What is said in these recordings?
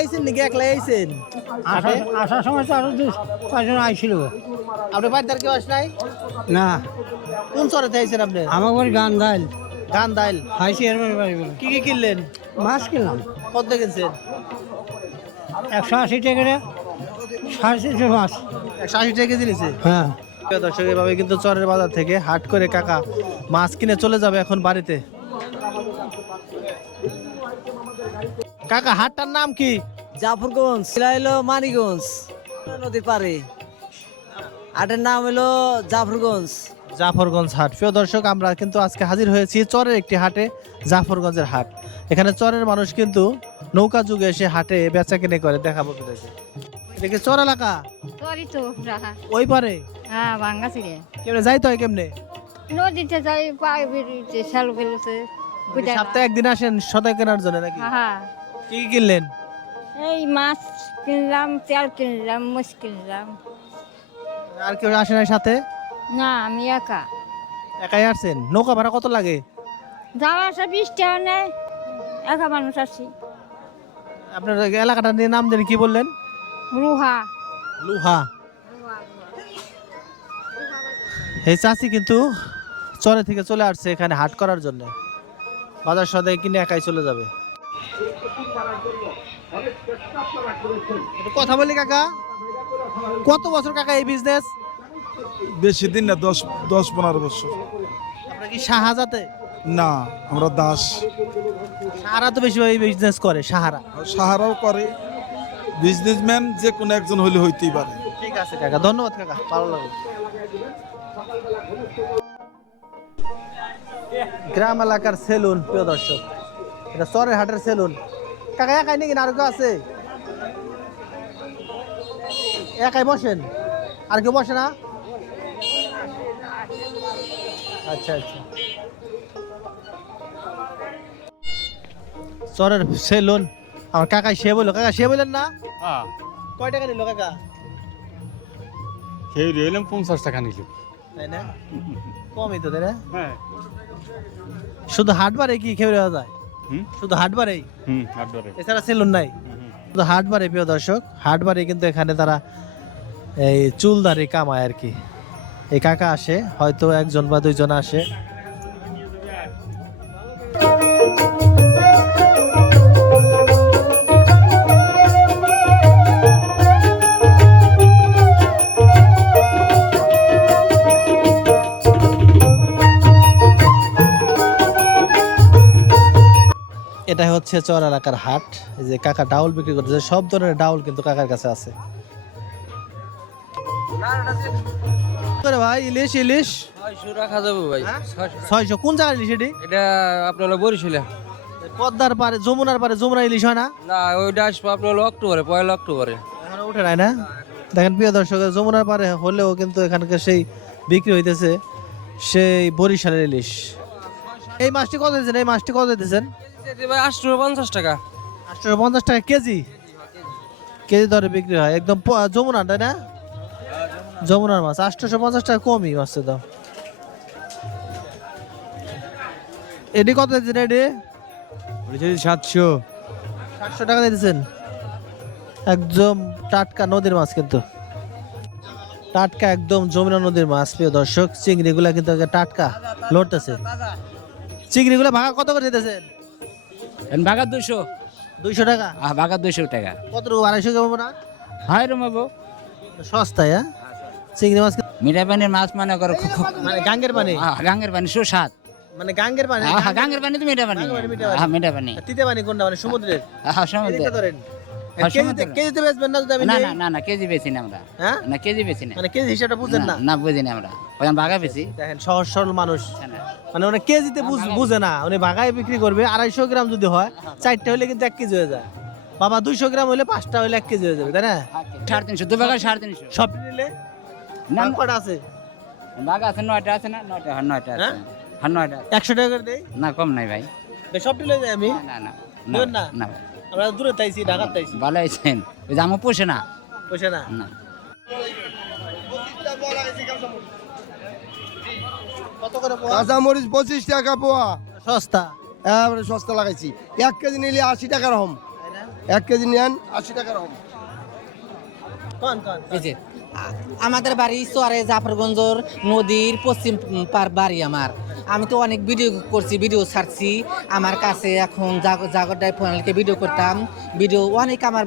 আইছেন নাকি একলাই আইছেন? আসার সময় তো আরো 5জন আইছিল। আপনার বাড়িতে আর কেউ আস নাই? না, কোন চরেতে আইছেন আপনি? আমার বাড়ি গান দাইল গান দাইল। হাইছি এর বাড়ি বলে। কি কিনলেন? মাছ কিনলাম কত কিনছেন? 180 টাকা রে, 350 মাছ। 180 টাকা কেজি নিছে। হ্যাঁ, প্রিয় দর্শক, এভাবে কিন্তু চরের বাজার থেকে হাট করে কাকা মাছ কিনে চলে যাবে এখন বাড়িতে। কাকা হাটটার নাম কি? জাফরগঞ্জ, হলো মানিগঞ্জ নদীর পারে। হাটের নাম হলো জাফরগঞ্জ। জাফরগঞ্জ হাট। প্রিয় দর্শক, আমরা কিন্তু আজকে হাজির হয়েছি চরের একটি হাটে, জাফরগঞ্জের হাট। এখানে চরের মানুষ কিন্তু নৌকা যুগে এসে হাটে বেচা কিনে করে। দেখাবো আপনাদেরকে। এটা কি চর এলাকা? তোরই তো রাহা। ওই পারে হ্যাঁ, ভাঙ্গা ছিঁড়ে কেমনে যাইতে হয় কেমনে? নদীতে যাই, পায়ে বেরিয়েছে, শ্যালো বেরোছে। সপ্তাহে একদিন আসেন সদাই কেনার জন্য নাকি? হ্যাঁ, কি কি কিনলেন? এই মাছ কিনলাম, তেল কিনলাম, মুছ কিনলাম। আর কেউ আসে নাই সাথে? না, আমি একা। একাই আসছেন? নৌকা ভাড়া কত লাগে? যাওয়া আসা 20 টাকা নেয়, একা মানুষ আছি। আপনার এলাকাটা নিয়ে নাম জানি কি বললেন? রুহা। লুহা। এই চাচি কিন্তু চরে থেকে চলে আসছে এখানে হাট করার জন্য। বাজার সদাই কিনে একাই চলে যাবে। একটু কথা বলি কাকা, কত বছর কাকা এই বিজনেস? বেশি দিন না, 10-15 বছর। আপনার কি শাহাজাতে? না, আমরা দাস। সাহারা তো বেশি এই বিজনেস করে, সাহারা। সাহারাও করে, বিজনেসম্যান যে কোনো একজন হইলে হইতেই পারে। ঠিক আছে কাকা, ধন্যবাদ কাকা, ভালো লাগলো। গ্রাম এলাকার সেলুন। প্রিয় দর্শক, এটা চরের হাটের সেলুন। কাকা একাই নাকি আর কেউ আছে? একাই বসেন? আর কেউ বসে না? আচ্ছা আচ্ছা। চরের সেলুন। আমার কাকাই সে বললো। কাকা সে বললেন না? হ্যাঁ, কয় টাকা নিল কাকা? খেয়ে রইলাম 50 টাকা নিল। তাই না? কমই তো, তাই না? হ্যাঁ, শুধু হাট বারে কি খেয়ে দেওয়া যায়? শুধু হাট বারেই, হাটবারে। এছাড়া সেলুন নাই? শুধু হাট বারে। প্রিয় দর্শক, হাট বারে কিন্তু এখানে তারা এই চুলদারি কামায় আর কি। এই কাকা আসে, হয়তো একজন বা দুইজন আসে। এটা হচ্ছে চর এলাকার হাট। এই যে কাকা ডাউল বিক্রি করতেছে, সব ধরনের ডাউল কিন্তু কাকার কাছে আছে। ভাই ইলিশ, ইলিশ 600 রাখা যাবে ভাই। 600? কোন জায়গার ইলিশ এটি? এটা আপনার হলো বরিশালে। পদ্মার পারে, যমুনার পারে যমুনা ইলিশ হয় না? না, ওইটা আসবে আপনার হলো অক্টোবরে, 1 অক্টোবরে। এখনো উঠে নাই না? দেখেন প্রিয় দর্শক, যমুনার পারে হলেও কিন্তু এখানকার সেই বিক্রি হইতেছে সেই বরিশালের ইলিশ। এই মাছটি কত দিচ্ছেন? এই মাছটি কত দিচ্ছেন? ভাই 850 টাকা। 850 টাকা কেজি? কেজি দরে বিক্রি হয় একদম যমুনার, তাই না? যমুনার মাছ 850 টাকা, কমই মাছের দাম। এটি কত দিচ্ছেন? এটি 700। 700 টাকা দিচ্ছেন। একদম টাটকা নদীর মাছ, কিন্তু টাটকা একদম যমুনা নদীর মাছ। প্রিয় দর্শক, চিংড়িগুলা কিন্তু টাটকা লড়তেছে। চিংড়িগুলা ভাগা কত করে দিতেছেন? ভাগা 200। 200 টাকা? ভাগা 200 টাকা। কতটুকু? 250 কেমন না? হাই রমাবো সস্তায়, হ্যাঁ? চিংড়ি মাছ মিঠা পানির মাছ মনে করো, মানে গাঙ্গের পানি? গাঙ্গের পানি সুস্বাদ। মানে গাঙ্গের পানি? গাঙ্গের পানি তো মিঠা পানি। মিঠা পানি। তিতে পানি কোনটা? মানে সমুদ্রের? সমুদ্রের। এদিকে ধরেন। হ্যাঁ, কেজিতে বেচবেন না যদি আমি না নেই? না না না, কেজি বেশি না আমরা। হ্যাঁ? না, কেজি বেশি না। মানে কেজি হিসাবটা বুঝেন না? না, বুঝি না আমরা। ওই ভাগা বেশি। দেখেন সহজ সরল মানুষ, না। মানে উনি কেজিতে বুঝে না, উনি ভাগায় বিক্রি করবে। 250 গ্রাম যদি হয়, 4টা হলে কিন্তু 1 কেজি হয়ে যায়। বাবা 200 গ্রাম হলে 5টা হলে 1 কেজি হয়ে যাবে, তাই না? 350, 2 ভাগা 350। সব নিলে না, দাম কটা আছে? ভাগা আছে 9টা আছে না? 9টা, হ্যাঁ 9টা আছে। হ্যাঁ? হ্যাঁ 9টা। 100 টাকা করে দেই? না, কম নাই ভাই। সব নিলে যাই আমি? না না নেবেন না? না। আমরা দূরে তাইছি, ঢাকার তাইছি। ভালো আছেন? ওই যে আমার পোষে না। পয়সা না? না। কত করে পোয়া? কাঁচামরিচ 25 টাকা পোয়া। সস্তা। এবারে সস্তা লাগাইছি। 1 কেজি নিলে 80 টাকা রকম। তাই না? 1 কেজি নেন 80 টাকা রকম। এই যে আমাদের বাড়ি চরে জাফরগঞ্জর নদীর পশ্চিম পার বাড়ি আমার। আমি তো অনেক ভিডিও করছি, ভিডিও ছাড়ছি। আমার কাছে এখন জাগরডাই ফোনালকে ভিডিও করতাম, ভিডিও অনেক আমার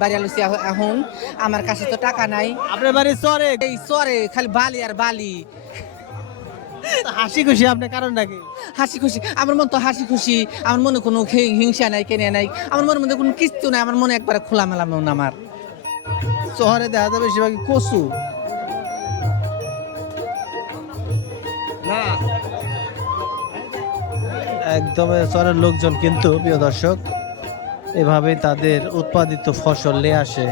বাড়ি আলোচি। এখন আমার কাছে তো টাকা নাই। আপনার বাড়ি চরে? এই চরে খালি বালি আর বালি। হাসি খুশি আপনার কারণ নাকি? হাসি খুশি আমার মন তো হাসি খুশি। আমার মনে কোনো হিংসা নাই, কেনে নাই। আমার মনের মধ্যে কোনো কিচ্ছু নাই। আমার মনে একবার খোলামেলা মন আমার। শহরে দেখা যাবে বেশিরভাগই কচু। একদম চরের লোকজন কিন্তু প্রিয় দর্শক এভাবে তাদের উৎপাদিত ফসল নিয়ে আসে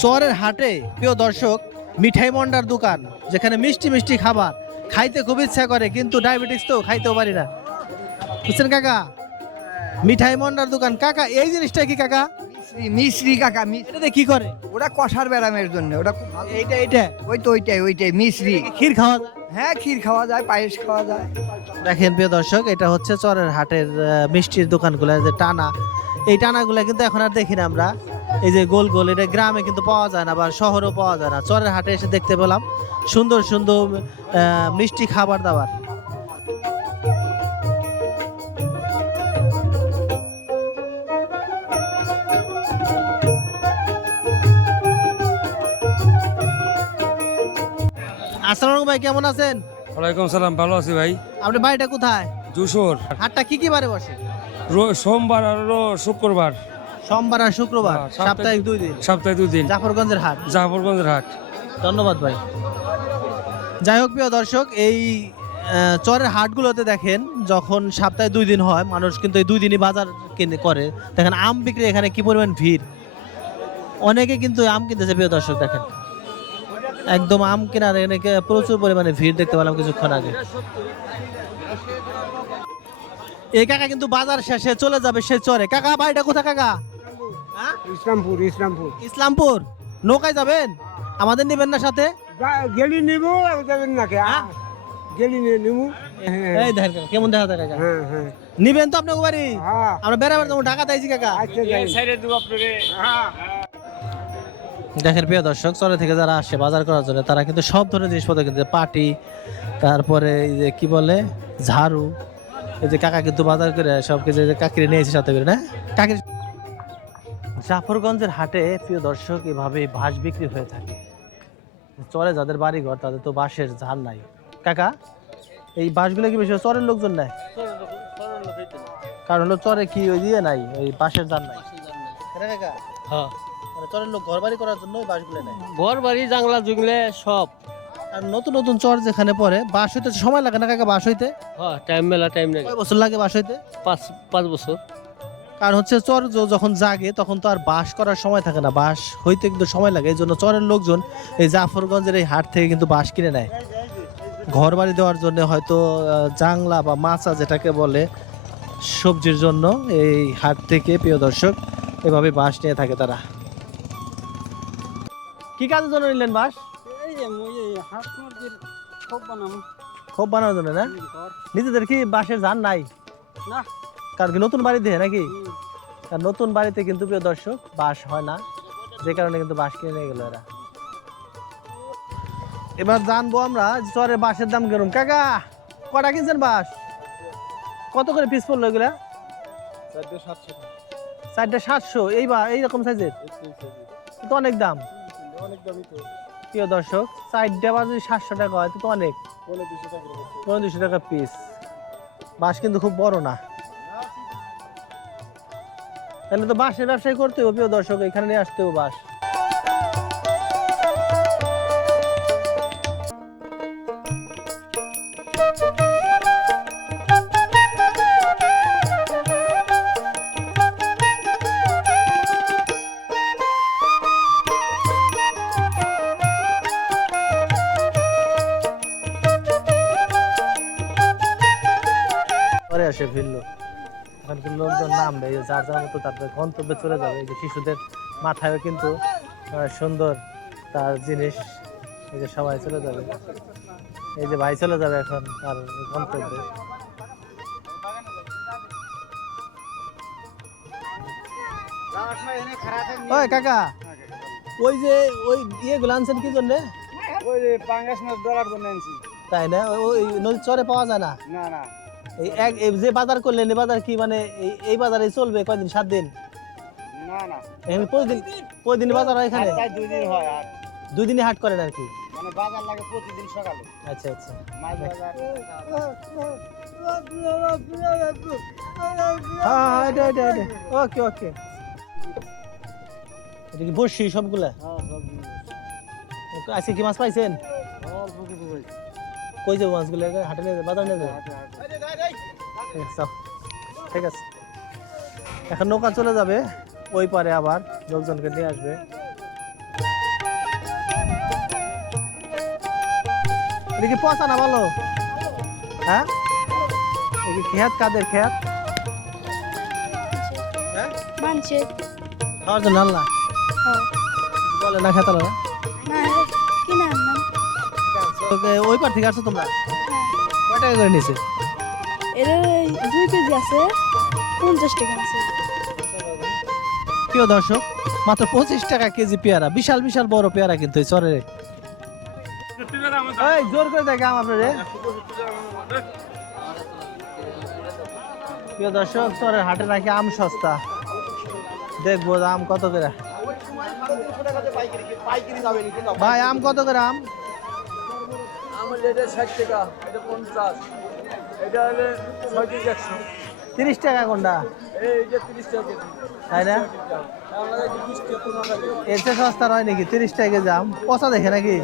চরের হাটে। প্রিয় দর্শক, মিঠাই মন্ডার দোকান, যেখানে মিষ্টি মিষ্টি খাবার খাইতে খুব ইচ্ছা করে, কিন্তু ডায়াবেটিস তো খাইতেও পারি না। বুঝছেন কাকা? মিঠাই মন্ডার দোকান। কাকা এই জিনিসটা কি কাকা? মিশ্রি কাকা, এটাতে কি করে? ওটা কষার ব্যারামের জন্য, ওটা খুব ভালো। এইটা ওইটাই মিশ্রি। ক্ষীর খাওয়া যায়? হ্যাঁ, ক্ষীর খাওয়া যায়, পায়েস খাওয়া যায়। দেখেন প্রিয় দর্শক, এটা হচ্ছে চরের হাটের মিষ্টির দোকানগুলো, যে টানা, এই টানাগুলা কিন্তু এখন আর দেখি না আমরা। এই যে গোল গোল, এটা গ্রামে কিন্তু পাওয়া যায় না, বা শহরেও পাওয়া যায় না। চরের হাটে এসে দেখতে পেলাম সুন্দর সুন্দর মিষ্টি খাবার দাবার। আসসালামু আলাইকুম ভাই, কেমন আছেন? ওয়ালাইকুম সালাম, ভালো আছি ভাই। আপনার বাড়িটা কোথায়? যশোর। হাটটা কি কি বারে বসে? সোমবার আর শুক্রবার। সোমবার আর শুক্রবার, হ্যাঁ, সাপ্তাহিক 2 দিন। সপ্তাহে 2 দিন। জাফরগঞ্জের হাট। জাফরগঞ্জের হাট। ধন্যবাদ ভাই। যাই হোক প্রিয় দর্শক, এই চরের হাটগুলোতে দেখেন যখন সপ্তাহে 2 দিন হয়, মানুষ কিন্তু এই 2 দিনই বাজার কিনে করে। দেখেন আম বিক্রি এখানে কি পরিমাণ ভিড়, অনেকে কিন্তু আম কিনতেছে। প্রিয় দর্শক দেখেন, একদম আম কেনার এখানে প্রচুর পরিমাণে ভিড় দেখতে পেলাম কিছুক্ষণ আগে। এই কাকা কিন্তু বাজার শেষে চলে যাবে সে চরে। কাকা বাড়িটা কোথায় কাকা? ইসলামপুর। ইসলামপুর। নৌকায় যাবেন? আমাদের নেবেন না সাথে? গেলি নিব, যাবেন নাকি? গেলি নিব। এই দেখেন কাকা, কেমন দেখা যায় কাকা? হ্যাঁ। নিবেন তো আপনাকে বাড়ি? হ্যাঁ। আমরা বেড়াবার যাবো, ঢাকা তাইছি কাকা। আচ্ছা, দেখেন প্রিয় দর্শক, চরে থেকে যারা আসে বাজার করার জন্য, তারা কিন্তু সব ধরনের জিনিসপত্র কিনতে, পাটি, তারপরে এই যে কি বলে ঝাড়ু। এই যে কাকা কিন্তু বাজার করে সব কিছু কাকিরে নিয়েছে সাথে করে, না কাকির। জাফরগঞ্জের হাটে প্রিয় দর্শক এভাবে বাঁশ বিক্রি হয়ে থাকে। চরে যাদের বাড়িঘর তাদের তো বাঁশের ঝাড় নাই। কাকা এই বাঁশগুলো কি বেশি চরের লোকজন নেয়? কারণ হলো চরে কি ওই দিয়ে নাই, ওই বাঁশের ঝাড় নাই। কাকা হ্যাঁ, মানে চরের লোক ঘর বাড়ি করার জন্য ওই বাঁশগুলো নেয়। ঘর বাড়ি জাংলা জুগলে সব। আর নতুন নতুন চর যেখানে পড়ে, বাঁশ হইতে সময় লাগে না কাকা? বাঁশ হইতে হ্যাঁ, টাইম লাগে। কয় বছর লাগে বাঁশ হইতে? 5 বছর। কারণ হচ্ছে চর যখন জাগে তখন তো আর বাঁশ করার সময় থাকে না, বাঁশ হইতে কিন্তু সময় লাগে। এই জন্য চরের লোকজন এই জাফরগঞ্জের এই হাট থেকে কিন্তু বাঁশ কিনে নেয় ঘর বাড়ি দেওয়ার জন্য, হয়তো জাংলা বা মাচা যেটাকে বলে সবজির জন্য। এই হাট থেকে প্রিয় দর্শক এভাবে বাঁশ নিয়ে থাকে তারা। কি কাজের জন্য নিলেন বাঁশ? খোপ বানানোর জন্য না? নিজেদের কি বাঁশের ঝাড় নাই? না। কারণ কি নতুন বাড়ি দিয়ে নাকি? কারণ নতুন বাড়িতে কিন্তু প্রিয় দর্শক বাঁশ হয় না, যে কারণে কিন্তু বাঁশ কিনে নিয়ে গেল এরা। এবার জানবো আমরা চরের বাঁশের দাম কেরম। কাকা কটা কিনছেন বাঁশ? কত করে পিস পড়লো এগুলা? 4টা 700। এইরকম সাইজের তো অনেক দাম। প্রিয় দর্শক, 4টা বাঁশ যদি 700 টাকা হয় তো অনেক। 200 টাকা পিস। বাঁশ কিন্তু খুব বড় না। তাহলে তো বাঁশের ব্যবসায় করতে হবে প্রিয় দর্শক, এখানে নিয়ে আসতে হবে বাঁশ। পরে আসে ফিরলো, এখন কিন্তু লোকজন নামবে, যার যার মতো তাদের গন্তব্যে চলে যাবে। এই যে শিশুদের মাথায়ও কিন্তু সুন্দর তার জিনিস, এই যে সবাই চলে যাবে। এই যে ভাই চলে যাবে এখন তার গন্তব্যে। ওই কাকা ওই যে ওই ইয়েগুলো আনছেন কি জন্য? ওই যে পাঙ্গাস মাছ ধরার জন্য আনছি। তাই না? ওই নদীর চরে পাওয়া যায় না? না না এই যে বাজার করলেন এই বাজার কি মানে এই বাজারে চলবে কয়দিন 7 দিন? না না এখানে প্রতিদিন বাজার হয় এখানে? তাই 2 দিন হয় আর 2 দিনই হাট করেন আর কি? মানে বাজার লাগে প্রতিদিন সকালে আচ্ছা আচ্ছা মাছ বাজার। হ্যাঁ এটা ওকে ওকে। এটা কি বসছি সবগুলা? আজকে কি মাছ পাইছেন? কই যাবো মাছগুলো? হাটে নিয়ে বাজার নিয়ে যাবো? ঠিক আছে, যাও। ঠিক আছে, এখন নৌকা চলে যাবে ওই পারে, আবার লোকজনকে নিয়ে আসবে। এটা কি পচা না ভালো? হ্যাঁ, এটা খেত কাদের খেত? হ্যাঁ, মানুষের খাওয়ার জন্য আল্লাহ বলে না, খেতাল না। কিনা আনলাম। ওই পার থেকে আসছো তোমরা? কয় টাকা করে নিয়েছে? এর 2 কেজি আছে, 50 টাকা আছে। প্রিয় দর্শক, মাত্র 25 টাকা কেজি পেয়ারা, বিশাল বিশাল বড় পেয়ারা কিন্তু এই চরে। এই জোর করে দেখে আপনারে। প্রিয় দর্শক, চরের হাটে নাকি আম সস্তা, দেখবো আম কত করে। ভাই আম কত করে? আম 30 টাকা কোনটা? তাই না? এর চেয়ে সস্তা হয় নাকি? 30 টাকা কেজি আম পচা দেখে নাকি?